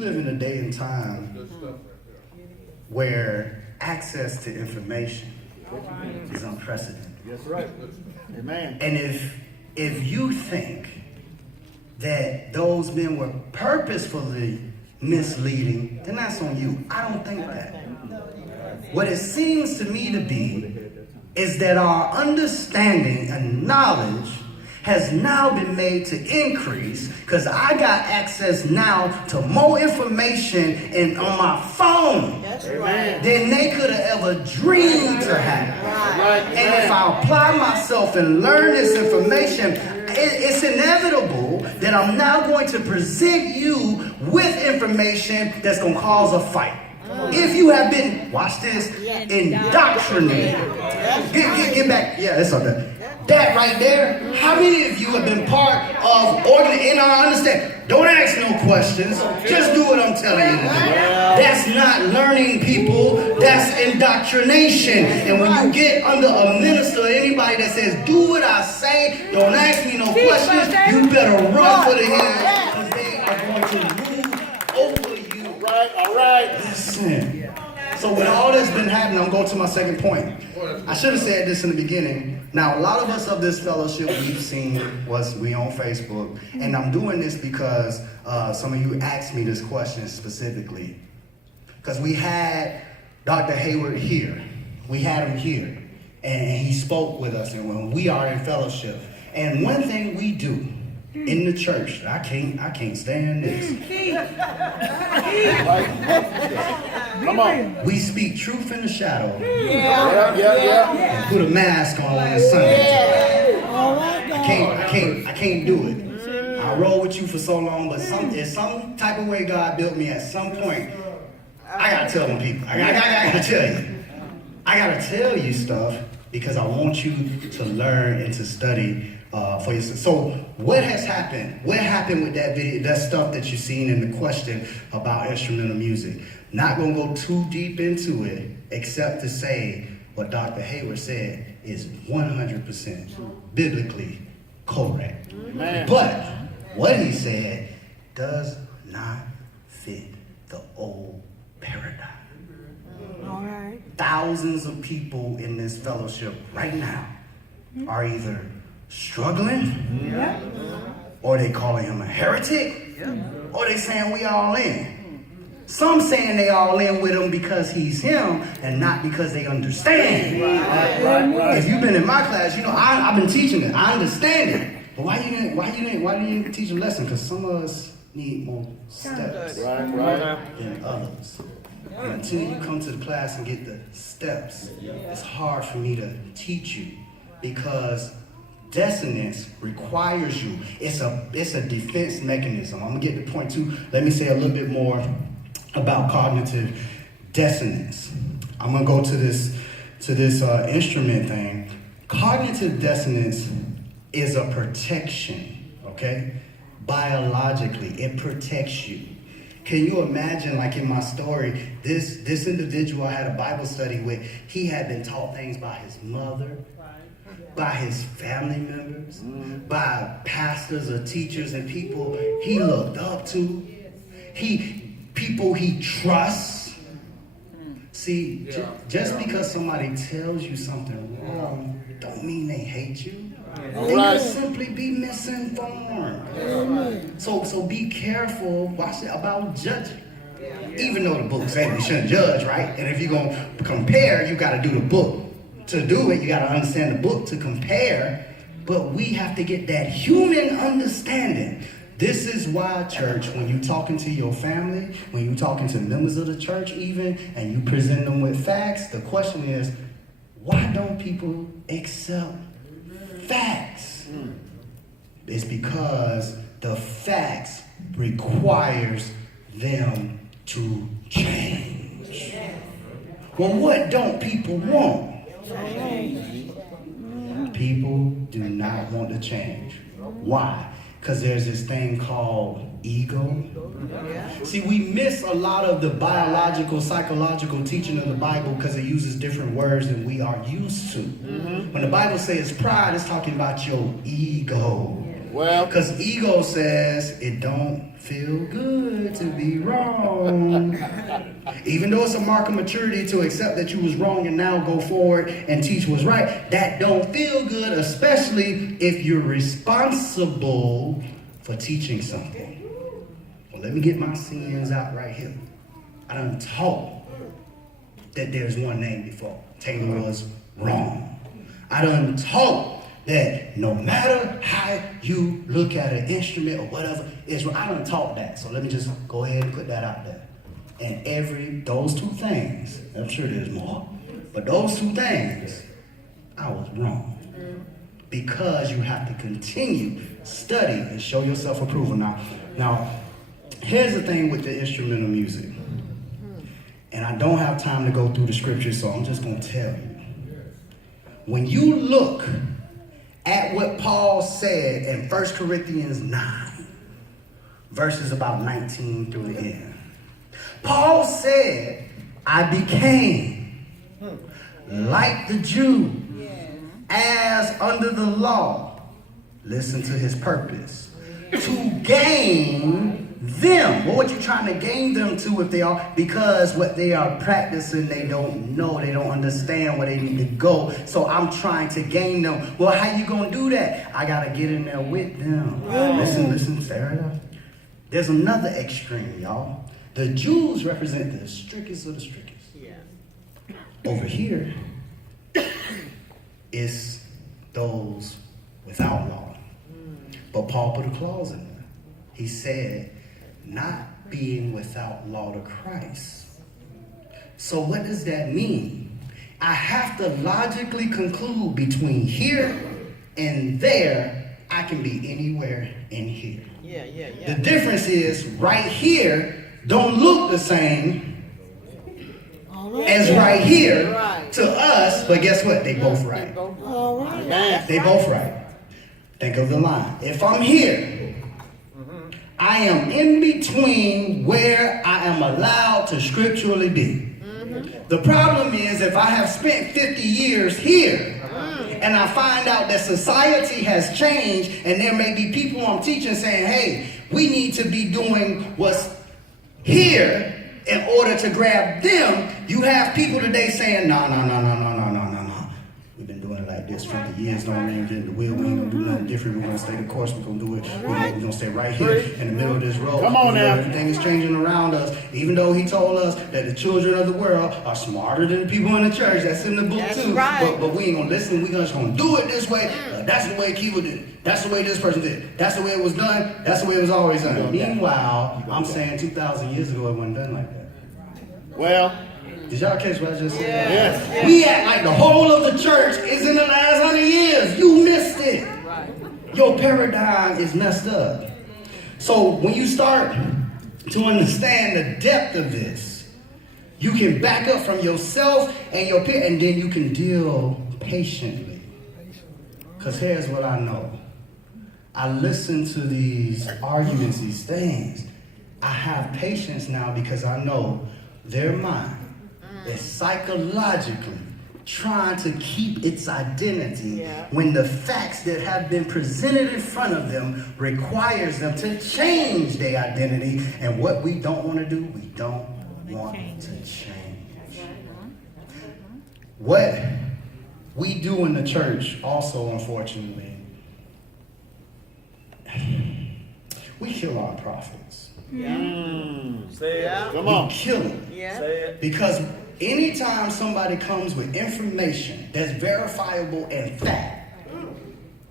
We live in a day and time where access to information is unprecedented. That's right. Amen. And if you think that those men were purposefully misleading, then that's on you. I don't think that. What it seems to me to be is that our understanding and knowledge has now been made to increase because I got access now to more information on my phone than they could have ever dreamed to have. And if I apply myself and learn this information, it's inevitable that I'm now going to present you with information that's going to cause a fight. If you have been, watch this, indoctrinated. Get back. Yeah, that's okay. That right there, how many of you have been part of in our understanding? Don't ask no questions. Just do what I'm telling you to do. That's not learning, people. That's indoctrination. And when you get under a minister or anybody that says, do what I say, don't ask me no questions, you better run for the hills because they are going to move over you. Right, all right. Listen. So with all that's been happening, I'm going to my second point. I should have said this in the beginning. Now, a lot of us of this fellowship we've seen we on Facebook. And I'm doing this because some of you asked me this question specifically. Because we had Dr. Hayward here. We had him here. And he spoke with us. And when we are in fellowship. And one thing we do in the church, I can't stand this. Come on. We speak truth in the shadow. Yeah. And put a mask on when it's Sunday. I can't do it. I roll with you for so long, but there's some type of way God built me at some point. I gotta tell them people. I gotta tell you. I gotta tell you stuff because I want you to learn and to study for yourself. So what has happened? What happened with that video, that stuff that you've seen in the question about instrumental music? Not gonna go too deep into it, except to say what Dr. Hayward said is 100% biblically correct. Amen. But what he said does not fit the old paradigm. All right. Thousands of people in this fellowship right now are either struggling, or they calling him a heretic, or they saying we all in. Some saying they all in with him because he's him and not because they understand. Right. If you've been in my class, you know I've been teaching it. I understand it. But why you didn't teach a lesson? Because some of us need more steps than others. And until you come to the class and get the steps, it's hard for me to teach you because dissonance requires you. It's a defense mechanism. I'm gonna get to point two. Let me say a little bit more about cognitive dissonance. I'm gonna go to this instrument thing. Cognitive dissonance is a protection, okay? Biologically, it protects you. Can you imagine, like in my story, this individual I had a Bible study with, he had been taught things by his mother, by his family members, by pastors or teachers and people he looked up to, people he trusts. See, just because somebody tells you something wrong, don't mean they hate you. They could simply be misinformed. So be careful about judging. Even though the book says we shouldn't judge, right? And if you're going to compare, you got to do the book. To do it, you got to understand the book to compare. But we have to get that human understanding. This is why, church, when you're talking to your family, when you're talking to members of the church even, and you present them with facts, the question is, why don't people accept facts? It's because the facts requires them to change. Well, what don't people want? People do not want to change. Why? Because there's this thing called ego. See, we miss a lot of the biological, psychological teaching of the Bible because it uses different words than we are used to. When the Bible says pride, it's talking about your ego. Well, Because ego says it don't feel good to be wrong. Even though it's a mark of maturity to accept that you was wrong and now go forward and teach what's right, that don't feel good, especially if you're responsible for teaching something. Well, let me get my sins out right here. I done taught that there's one name before. Taylor was wrong. I done taught that no matter how you look at an instrument or whatever, it's wrong. I done taught that. So let me just go ahead and put that out there. And those two things, I'm sure there's more, but those two things, I was wrong. Because you have to continue, study, and show yourself approval. Now, here's the thing with the instrumental music. And I don't have time to go through the scriptures, so I'm just going to tell you. When you look at what Paul said in 1 Corinthians 9, verses about 19 through the end. Paul said, I became like the Jew, as under the law, listen to his purpose, to gain them. What were you trying to gain them to if they are? Because what they are practicing, they don't know. They don't understand where they need to go. So I'm trying to gain them. Well, how you going to do that? I got to get in there with them. Listen, Sarah. There's another extreme, y'all. The Jews represent the strictest of the strictest. Yeah. Over here is those without law. But Paul put a clause in there. He said, not being without law to Christ. So what does that mean? I have to logically conclude between here and there, I can be anywhere in here. Yeah. The difference is right here don't look the same as right here to us, but guess what? They both right. They both right. Think of the line. If I'm here, I am in between where I am allowed to scripturally be. The problem is if I have spent 50 years here and I find out that society has changed and there may be people I'm teaching saying, hey, we need to be doing what's here in order to grab them. You have people today saying, no. We've been doing it like this 50 years. Don't reinvent the wheel. We ain't going to do nothing different. We're going to stay the course. We're going to do it. We're going to stay right here in the middle of this road. Come on now. Everything is changing around us. Even though he told us that the children of the world are smarter than the people in the church. That's in the book too. Right. But we ain't going to listen. We're just going to do it this way. That's the way Kiva did it. That's the way this person did it. That's the way it was done. That's the way it was always done. Meanwhile, I'm saying 2,000 years ago it wasn't done like that. Well, did y'all catch what I just said? yes. We act like the whole of the church is in the last 100 years. You missed it. Your paradigm is messed up. So when you start to understand the depth of this, you can back up from yourself and your peer, and then you can deal patiently. Because here's what I know. I listen to these arguments, these things. I have patience now because I know their mind is psychologically trying to keep its identity when the facts that have been presented in front of them requires them to change their identity. And what we don't want to do, we don't want to change. What we do in the church also, unfortunately, we kill our prophets. Say it. Come on. We kill them. Say it. Because anytime somebody comes with information that's verifiable and fact,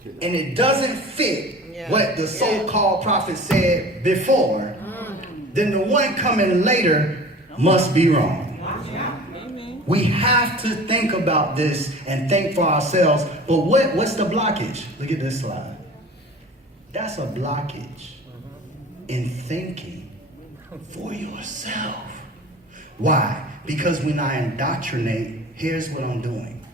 and it doesn't fit what the so-called prophet said before, then the one coming later must be wrong. We have to think about this and think for ourselves. But what's the blockage? Look at this slide. That's a blockage in thinking for yourself. Why? Because when I indoctrinate, here's what I'm doing.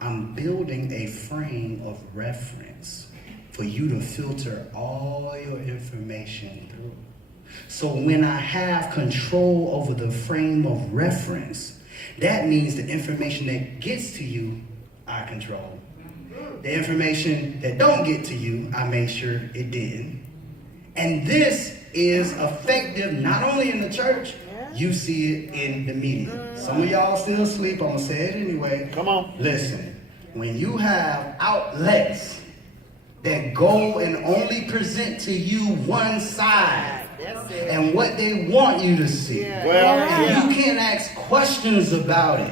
I'm building a frame of reference for you to filter all your information through. So when I have control over the frame of reference, that means the information that gets to you, I control. The information that don't get to you, I made sure it did. And this is effective not only in the church, you see it in the media. Some of y'all still sleep, I'm gonna say it anyway. Come on. Listen, when you have outlets that go and only present to you one side and what they want you to see, you can't ask questions about it.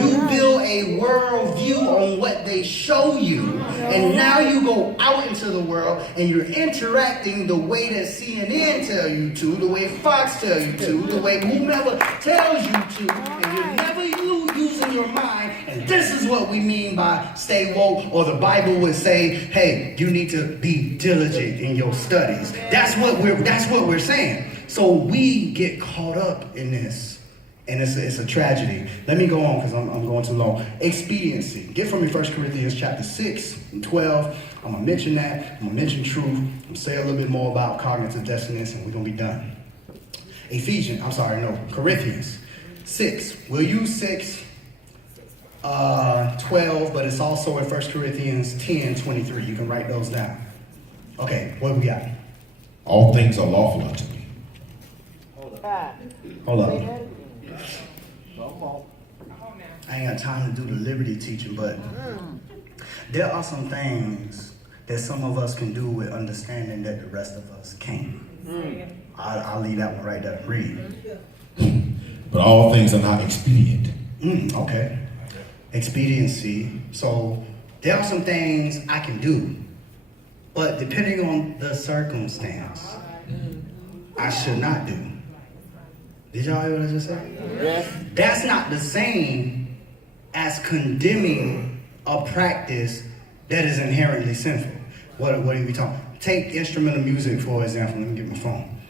You build a worldview on what they show you, and now you go out into the world and you're interacting the way that CNN tell you to, the way Fox tell you to, the way whomever tells you to, and you're never using your mind. And this is what we mean by stay woke, or the Bible would say, hey, you need to be diligent in your studies. That's what we're saying. So we get caught up in this, and it's a tragedy. Let me go on because I'm going too long. Expediency. Get from me 1 Corinthians chapter 6 and 12. I'm going to mention that. I'm going to mention truth. I'm going to say a little bit more about cognitive dissonance, and we're going to be done. Corinthians 6. We'll use 6, 12, but it's also in 1 Corinthians 10:23. You can write those down. Okay, what do we got? All things are lawful unto me. Hold up. I ain't got time to do the liberty teaching, but there are some things that some of us can do with understanding that the rest of us can't. I'll leave that one right there. Read. But all things are not expedient. Okay. Expediency. So there are some things I can do, but depending on the circumstance, I should not do. Did y'all hear what I just said? Yes. That's not the same as condemning a practice that is inherently sinful. What are we talking? Take instrumental music, for example. Let me get my phone.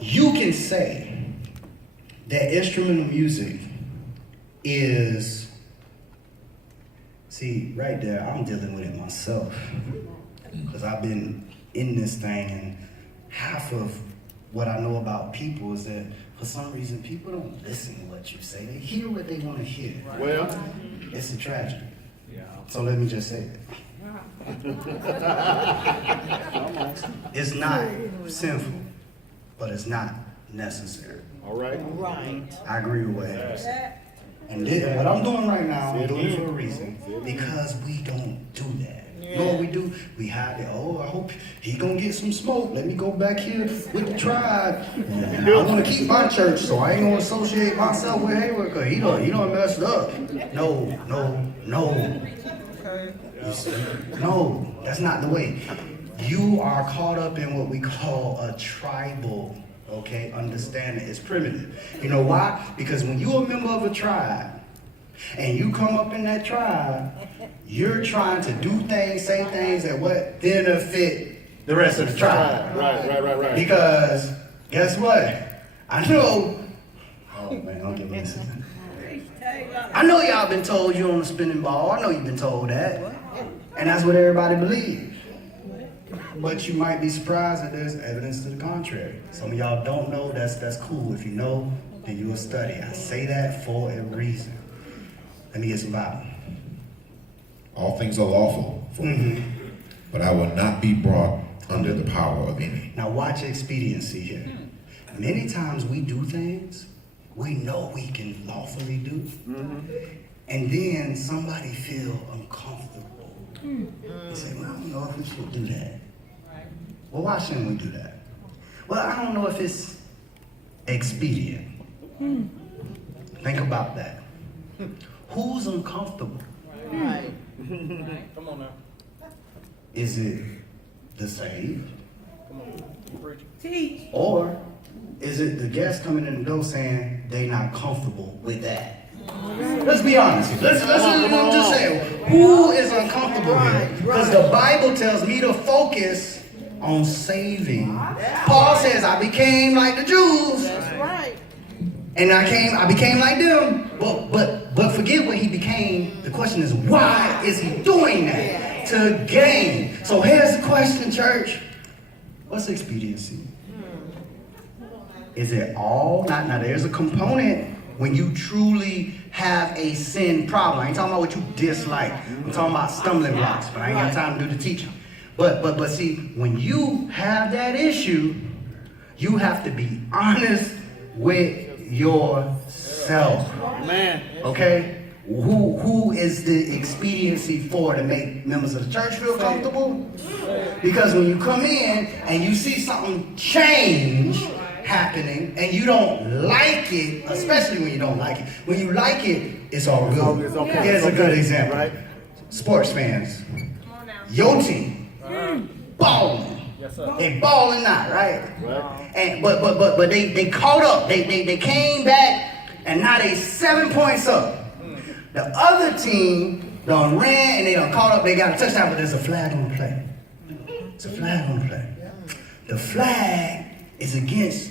You can say that instrumental music is, see, right there, I'm dealing with it myself. Because I've been in this thing, and half of what I know about people is that for some reason people don't listen to what you say. They hear what they want to hear. Well, It's a tragedy. So let me just say it. It's not sinful, but it's not necessary. all right. I agree with what Harry said. And what I'm doing right now, I'm doing it for a reason. Because we don't do that. You know what we do? We hide it. Oh, I hope he gonna get some smoke. Let me go back here with the tribe. And I want to keep my church, so I ain't gonna associate myself with Hayward because he done messed up. No. No, that's not the way. You are caught up in what we call a tribal, understanding. It's primitive. You know why? Because when you're a member of a tribe, and you come up in that tribe, you're trying to do things, say things that what benefit the rest of the tribe. Right. Because guess what? I know. Oh man, don't get me this. I know y'all been told you on the spinning ball. I know you've been told that, and that's what everybody believes. But you might be surprised that there's evidence to the contrary. Some of y'all don't know. That's cool. If you know, then you will study. I say that for a reason. Let me get some Bible. All things are lawful for me, but I will not be brought under the power of any. Now watch expediency here. Many times we do things we know we can lawfully do, and then somebody feel uncomfortable. They say, well, I don't know if we should do that. Well, why shouldn't we do that? Well, I don't know if it's expedient. Think about that. Who's uncomfortable? Come on now. Is it the saved? Come on. You preaching. Teach. Or is it the guest coming in the door saying they not comfortable with that? Let's be honest here. Let's just say, who is uncomfortable here? Because the Bible tells me to focus on saving. Paul says, I became like the Jews. That's right. And I became like them. But forget what he became. The question is, why is he doing that? To gain. So here's the question, church. What's expediency? Is it all? Now there's a component when you truly have a sin problem. I ain't talking about what you dislike. I'm talking about stumbling blocks, but I ain't got time to do the teaching. But see, when you have that issue, you have to be honest with yourself. Man. Okay? Who is the expediency for to make members of the church feel comfortable? Because when you come in and you see something change happening and you don't like it, especially when you don't like it. When you like it, it's all good. It's okay. Here's a good example. Right. Sports fans, your team, balling. Yes, sir. They balling not, right? Right. And but they caught up. They came back and now they 7 points up. The other team done ran and they done caught up. They got a touchdown, but there's a flag on the play. It's a flag on the play. The flag is against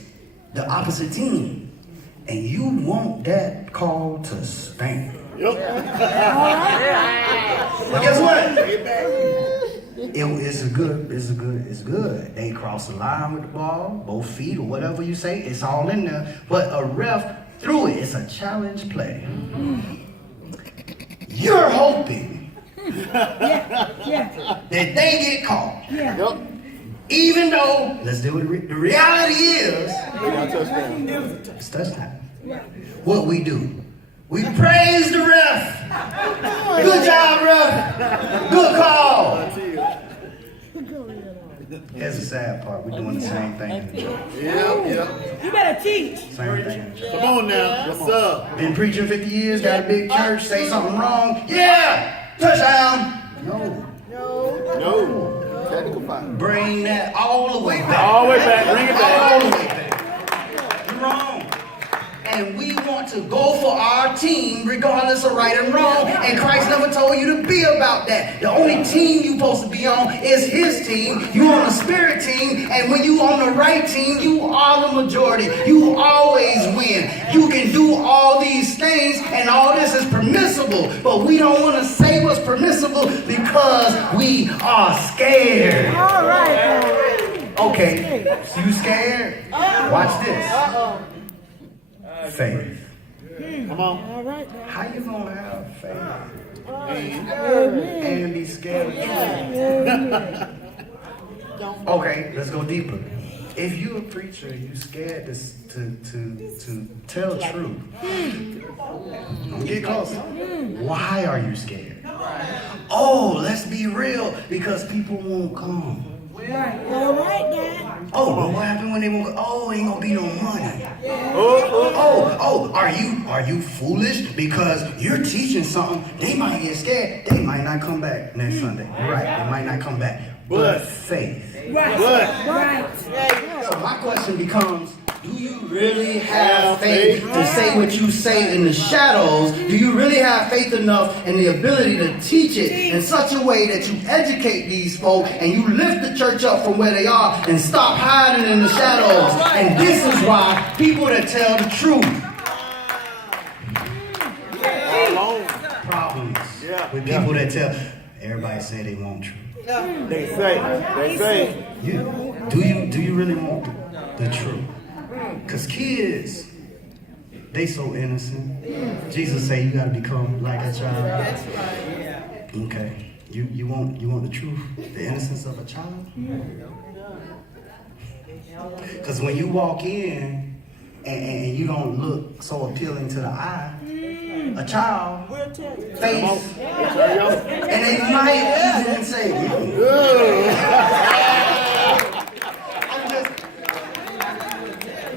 the opposite team, and you want that call to stand. Yep. But guess what? It's good. They cross the line with the ball, both feet or whatever you say. It's all in there. But a ref threw it. It's a challenge play. You're hoping that they get caught. Yep. Even though, let's do it. The reality is, Touchdown. it's touchdown. What we do? We praise the ref. Good job, ref. Good call. Here's the sad part. We're doing the same thing in the church. Yep. You better teach. Same thing in the church. Come on now. What's up? Been preaching 50 years, got a big church, say something wrong. Yeah! Touchdown! No. No. Technical foul. Bring that all the way back. All the way back. Bring it All the back. way back. You're wrong. And we want to go for our team regardless of right and wrong. And Christ never told you to be about that. The only team you're supposed to be on is his team. You're on the spirit team. And when you on the right team, you are the majority. You always win. You can do all these things and all this is permissible. But we don't want to say what's permissible because we are scared. All right. Okay, so you scared? Watch this. Faith. Come on. All right. How you gonna have faith and be scared of truth? Okay, let's go deeper. If you're a preacher, you scared to tell truth. I'm gonna get closer. Why are you scared? Oh, let's be real, because people won't come. All right, Dad. Oh, but what happened when they won't? Oh, ain't gonna be no money. Oh. Are you foolish? Because you're teaching something, they might get scared. They might not come back next Sunday. You're right, they might not come back. But faith. Right. Good. Right. So my question becomes, do you really have faith to say what you say in the shadows? Do you really have faith enough and the ability to teach it in such a way that you educate these folk and you lift the church up from where they are and stop hiding in the shadows? And this is why people that tell the truth problems with people that tell. Everybody say they want truth. They say. Do you really want the truth? Because kids, they so innocent. Jesus say you gotta become like a child. That's right. Okay. You want the truth, the innocence of a child? Because when you walk in and you don't look so appealing to the eye, a child face, and they might even say,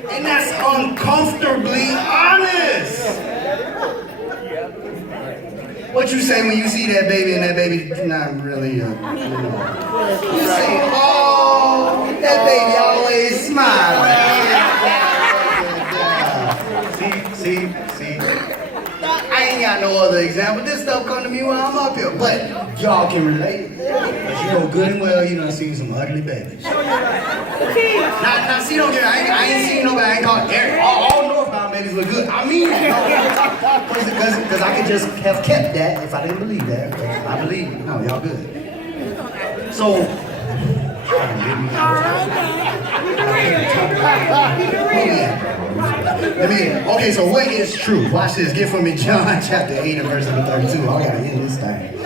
and that's uncomfortably honest. What you say when you see that baby and that baby not really, you say, oh, that baby always smiling. See. I ain't got no other example. This stuff come to me when I'm up here, but y'all can relate. But you know good and well you done seen some ugly babies. Now, see, don't get me. I ain't seen nobody. I ain't called Eric. All Northbound babies look good. I mean that. Because I could just have kept that if I didn't believe that. I believe. No, y'all good. So, Okay, so what is truth? Watch this. Get from me John chapter 8 and verse number 32. I gotta end this thing.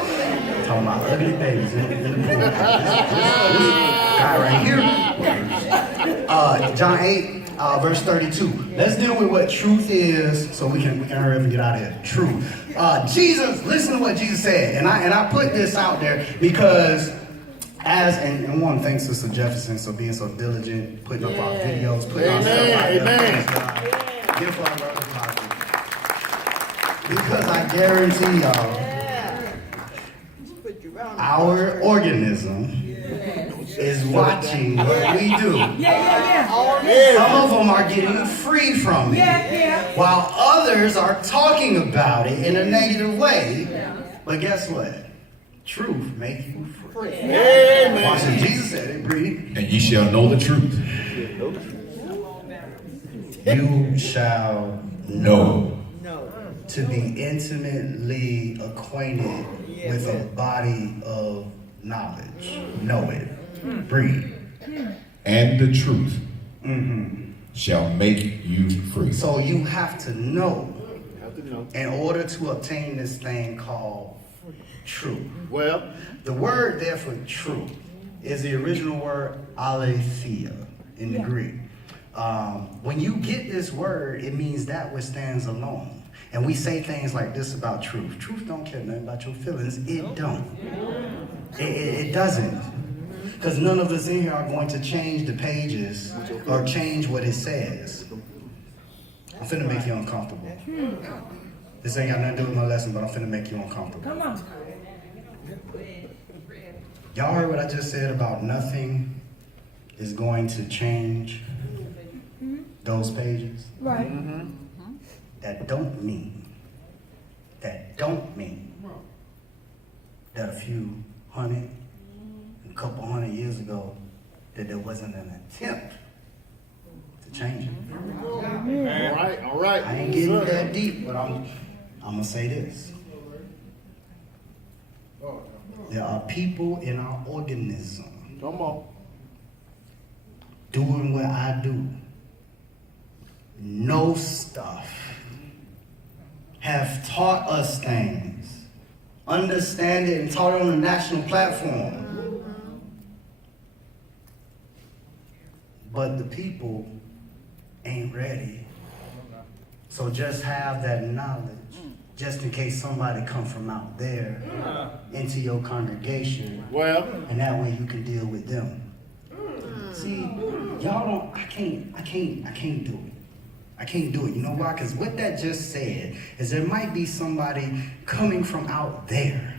Talking about ugly babies in the pool. This guy right here. John 8, verse 32. Let's deal with what truth is so we can hurry up and get out of here. Truth. Jesus, listen to what Jesus said. And I put this out there because and one, thanks to Sister Jefferson for being so diligent, putting up our videos, putting our stuff out there. Give our brother coffee. Because I guarantee y'all, our organism is watching what we do. Some of them are getting free from it, while others are talking about it in a negative way. But guess what? Truth makes you free. Amen. Watch it. Jesus said it, breathe. And ye shall know the truth. You shall know. to be intimately acquainted with a body of knowledge. Know it. Breathe. And the truth shall make you free. So you have to know Have to know. in order to obtain this thing called truth. Well, The word there for truth is the original word aletheia in the Greek. When you get this word, it means that which stands alone. And we say things like this about truth. Truth don't care nothing about your feelings. It don't. It doesn't. Because none of us in here are going to change the pages or change what it says. I'm finna make you uncomfortable. This ain't got nothing to do with my lesson, but I'm finna make you uncomfortable. Come on. Y'all heard what I just said about nothing is going to change those pages? Right. That don't mean that a few hundred, a couple hundred years ago, that there wasn't an attempt to change it. all right. I ain't getting that deep, but I'm gonna say this. There are people in our organism Come on. doing what I do, know stuff, have taught us things, understand it and taught it on a national platform. But the people ain't ready. So just have that knowledge, just in case somebody come from out there into your congregation, Well, and that way you can deal with them. See, y'all don't, I can't do it. I can't do it. You know why? Because what that just said is there might be somebody coming from out there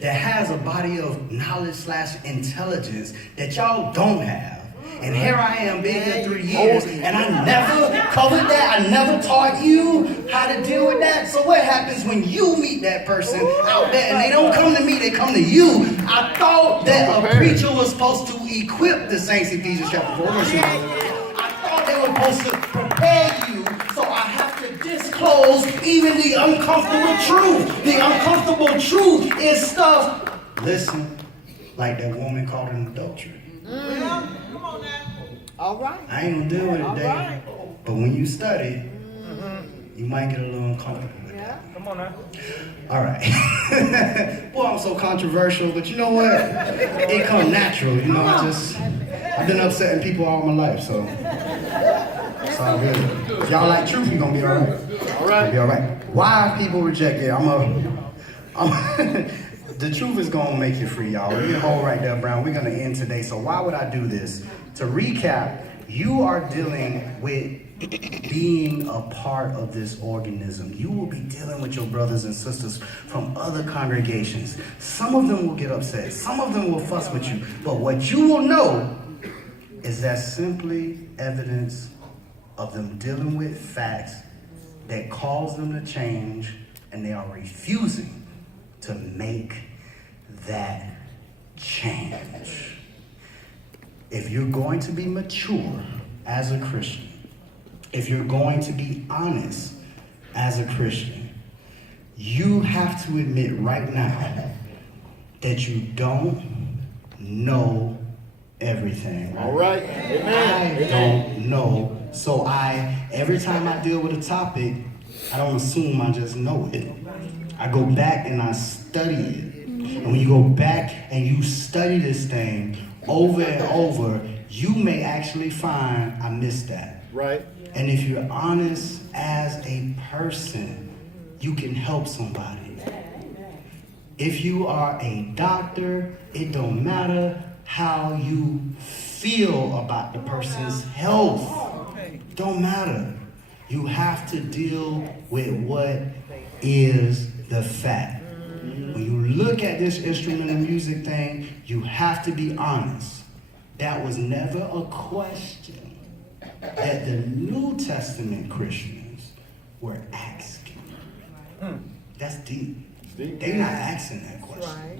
that has a body of knowledge / intelligence that y'all don't have. And here I am, been here 3 years, and I never covered that. I never taught you how to deal with that. So what happens when you meet that person out there and they don't come to me, they come to you? I thought that a preacher was supposed to equip the saints, Ephesians chapter 4. I thought they were supposed to prepare you, so I have to disclose even the uncomfortable truth. The uncomfortable truth is stuff, listen, like that woman caught in adultery. All right. I ain't gonna deal with it All today, right. but when you study, you might get a little uncomfortable with that. Come on now. All right. Boy, I'm so controversial, but you know what? It come natural, you know. I've been upsetting people all my life, so it's all good. If y'all like truth, you're gonna be all right. all right. Be all right. Why people reject it? The truth is gonna make you free, y'all. You hold right there, Brown. We're gonna end today. So why would I do this? To recap, you are dealing with being a part of this organism. You will be dealing with your brothers and sisters from other congregations. Some of them will get upset. Some of them will fuss with you. But what you will know is that simply evidence of them dealing with facts that cause them to change, and they are refusing to make that change. If you're going to be mature as a Christian, if you're going to be honest as a Christian, you have to admit right now that you don't know everything. All right. Amen. I don't know So every time I deal with a topic, I don't assume I just know it. I go back and I study it. And when you go back and you study this thing over and over, you may actually find I missed that. Right. And if you're honest as a person, you can help somebody. If you are a doctor, it don't matter how you feel about the person's health. Don't matter. You have to deal with what is the fact. When you look at this instrumental music thing, you have to be honest. That was never a question that the New Testament Christians were asking. That's deep. They're not asking that question.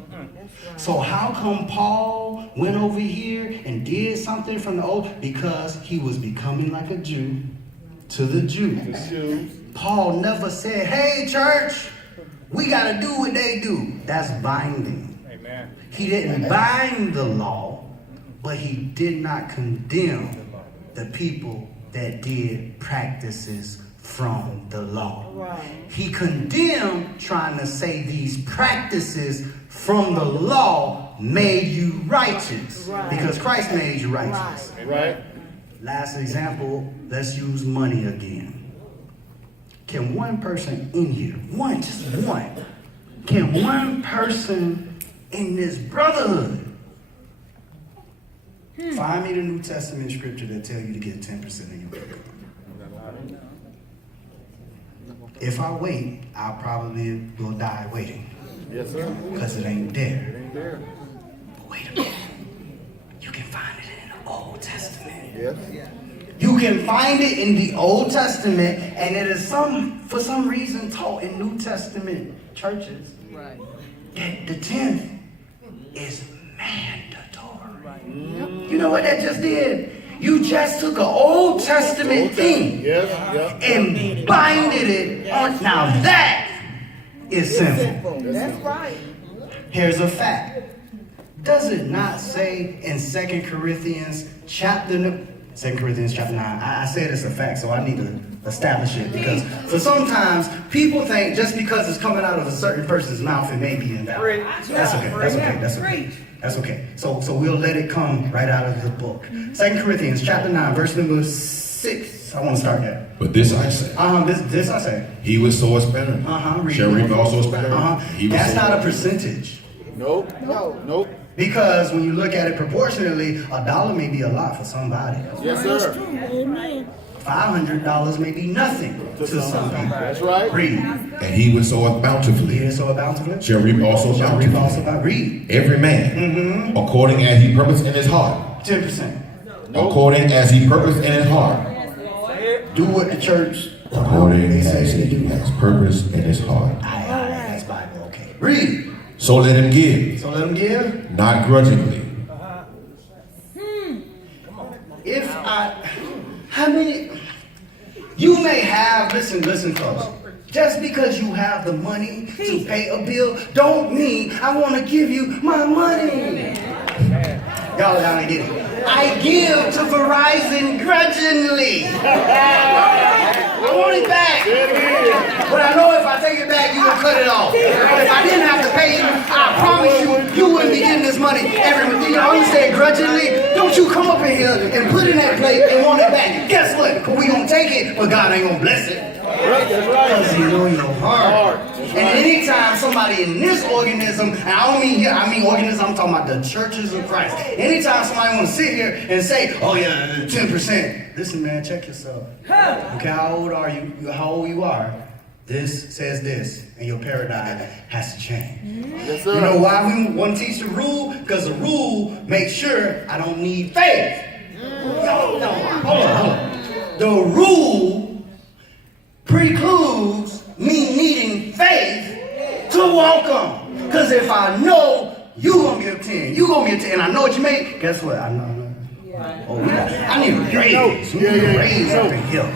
So how come Paul went over here and did something from the old? Because he was becoming like a Jew to the Jews. Paul never said, hey church, we got to do what they do. That's binding. Amen. He didn't bind the law, but he did not condemn the people that did practices from the law. Right. He condemned trying to say these practices from the law made you righteous. Right. Because Christ made you righteous. Right. Last example, let's use money again. Can one person in here, just one, can one person in this brotherhood find me the New Testament scripture that tell you to get 10% of your income? If I wait, I probably will die waiting. Yes, sir. Because it ain't there. It ain't there. But wait a minute. You can find it in the Old Testament. Yes. You can find it in the Old Testament, and it is for some reason taught in New Testament churches that the 10th is mandatory. You know what that just did? You just took an Old Testament thing Yes. and binded it on. Now that is sinful. That's right. Here's a fact. Does it not say in 2 Corinthians chapter 9? I said it's a fact, so I need to establish it, because for sometimes people think just because it's coming out of a certain person's mouth, it may be invalid. That's okay. So we'll let it come right out of the book. 2 Corinthians chapter 9, verse number 6. I want to start there. But this I say. This I say. He was so sparing. Shall reap also sparing. That's not a percentage. Nope. Nope. Because when you look at it proportionally, $1 may be a lot for somebody. Yes, sir. Amen. $500 may be nothing to some people. That's right. Read. And he was so bountifully. He is so bountifully. Shall reap also Shall reap also bountifully. by read. Every man, according as he purposed in his heart. 10%. According as he purposed in his heart. Do what the church According they as say to he do. has purposed in his heart. Aye, that's Bible. Okay. Read. So let him give, So let him give. not grudgingly. How many? You may have, listen folks. Just because you have the money to pay a bill, don't mean I want to give you my money. Y'all ain't get it. I give to Verizon grudgingly. I want it back. But I know if I take it back, you will cut it off. But if I didn't have to pay you, I promise you wouldn't be getting this money every month. You understand grudgingly? Don't you come up in here and put in that plate and want it back. Guess what? We gonna take it, but God ain't gonna bless it. That's right. Because you know your heart. And anytime somebody in this organism, and I don't mean here, I mean organism, I'm talking about the churches of Christ. Anytime somebody want to sit here and say, oh yeah, 10%. Listen, man, check yourself. Okay, how old are you? How old you are? This says this, and your paradigm has to change. Yes, sir. You know why we want to teach the rule? Because the rule makes sure I don't need faith. No, hold on. The rule precludes me needing faith to walk on. Because if I know you gonna give 10, you gonna give 10, and I know what you make, guess what? I know. Oh, I need a raise. Raise up in here.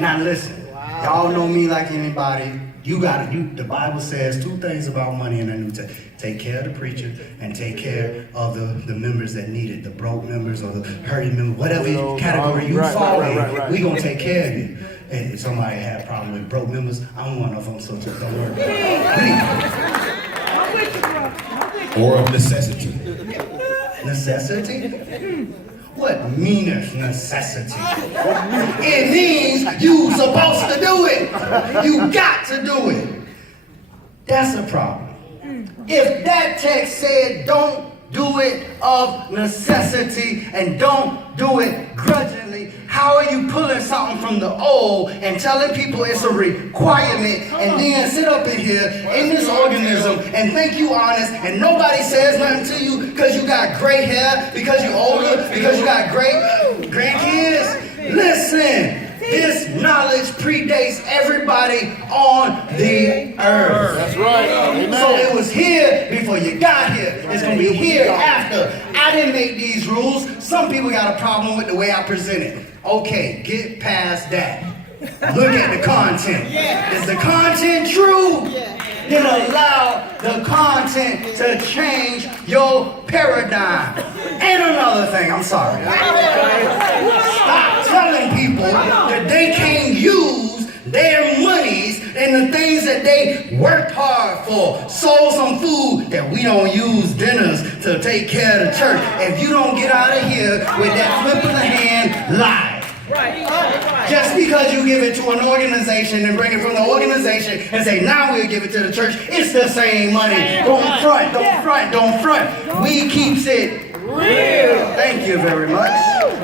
Now listen, y'all know me like anybody. The Bible says two things about money in the New Testament. Take care of the preacher and take care of the members that need it, the broke members or the hurting members, whatever category you fall in, we gonna take care of you. And if somebody had a problem with broke members, I'm one of them, so just don't worry about it. Or of necessity. Necessity? What meaneth necessity? It means you supposed to do it. You got to do it. That's a problem. If that text said don't do it of necessity and don't do it grudgingly, how are you pulling something from the old and telling people it's a requirement and then sit up in here in this organism and think you honest and nobody says nothing to you because you got gray hair, because you older, because you got great grandkids? Listen, this knowledge predates everybody on the earth. That's right. Amen. So it was here before you got here. It's going to be here after. I didn't make these rules. Some people got a problem with the way I present it. Okay, get past that. Look at the content. Is the content true? Then allow the content to change your paradigm. And another thing, I'm sorry. Stop telling people that they can't use their monies and the things that they worked hard for. Sold some food that we don't use dinners to take care of the church. If you don't get out of here with that flip of the hand lie. Just because you give it to an organization and bring it from the organization and say, now we'll give it to the church, it's the same money. Don't front, don't front, don't front. We keeps it real. Thank you very much.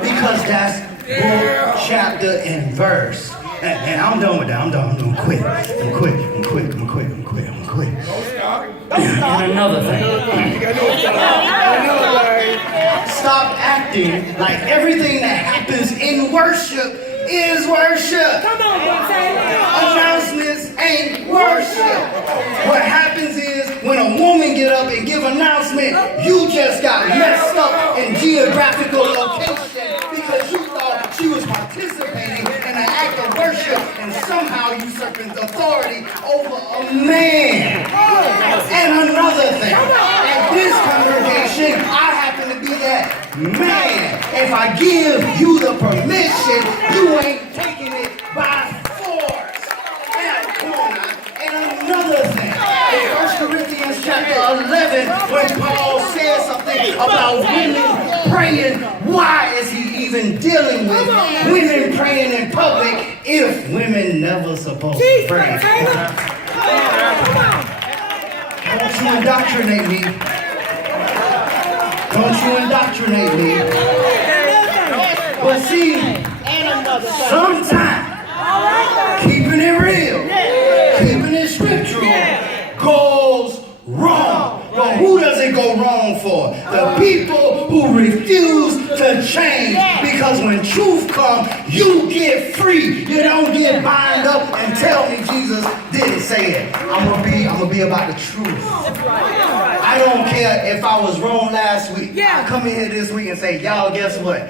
Because that's book, chapter, and verse. And I'm done with that. I'm done. I'm going to quit. I'm quit. And another thing. Stop acting like everything that happens in worship is worship. Come on, Announcements ain't worship. What happens is when a woman get up and give announcement, you just got messed up in geographical location because you thought she was participating in an act of worship and somehow usurping authority over a man. And another thing, at this congregation, I happen to be that man. If I give you the permission, you ain't taking it by force. Come on now. And another thing, in 1 Corinthians chapter 11, when Paul says something about women praying, why is he even dealing with women praying in public if women never supposed to pray? Don't you indoctrinate me. Don't you indoctrinate me. But see, sometimes keeping it real, keeping it scriptural goes wrong. But who does it go wrong for? The people who refuse to change. Because when truth comes, you get free. You don't get bound up and tell me Jesus didn't say it. I'm gonna be about the truth. I don't care if I was wrong last week. I come in here this week and say, y'all, guess what?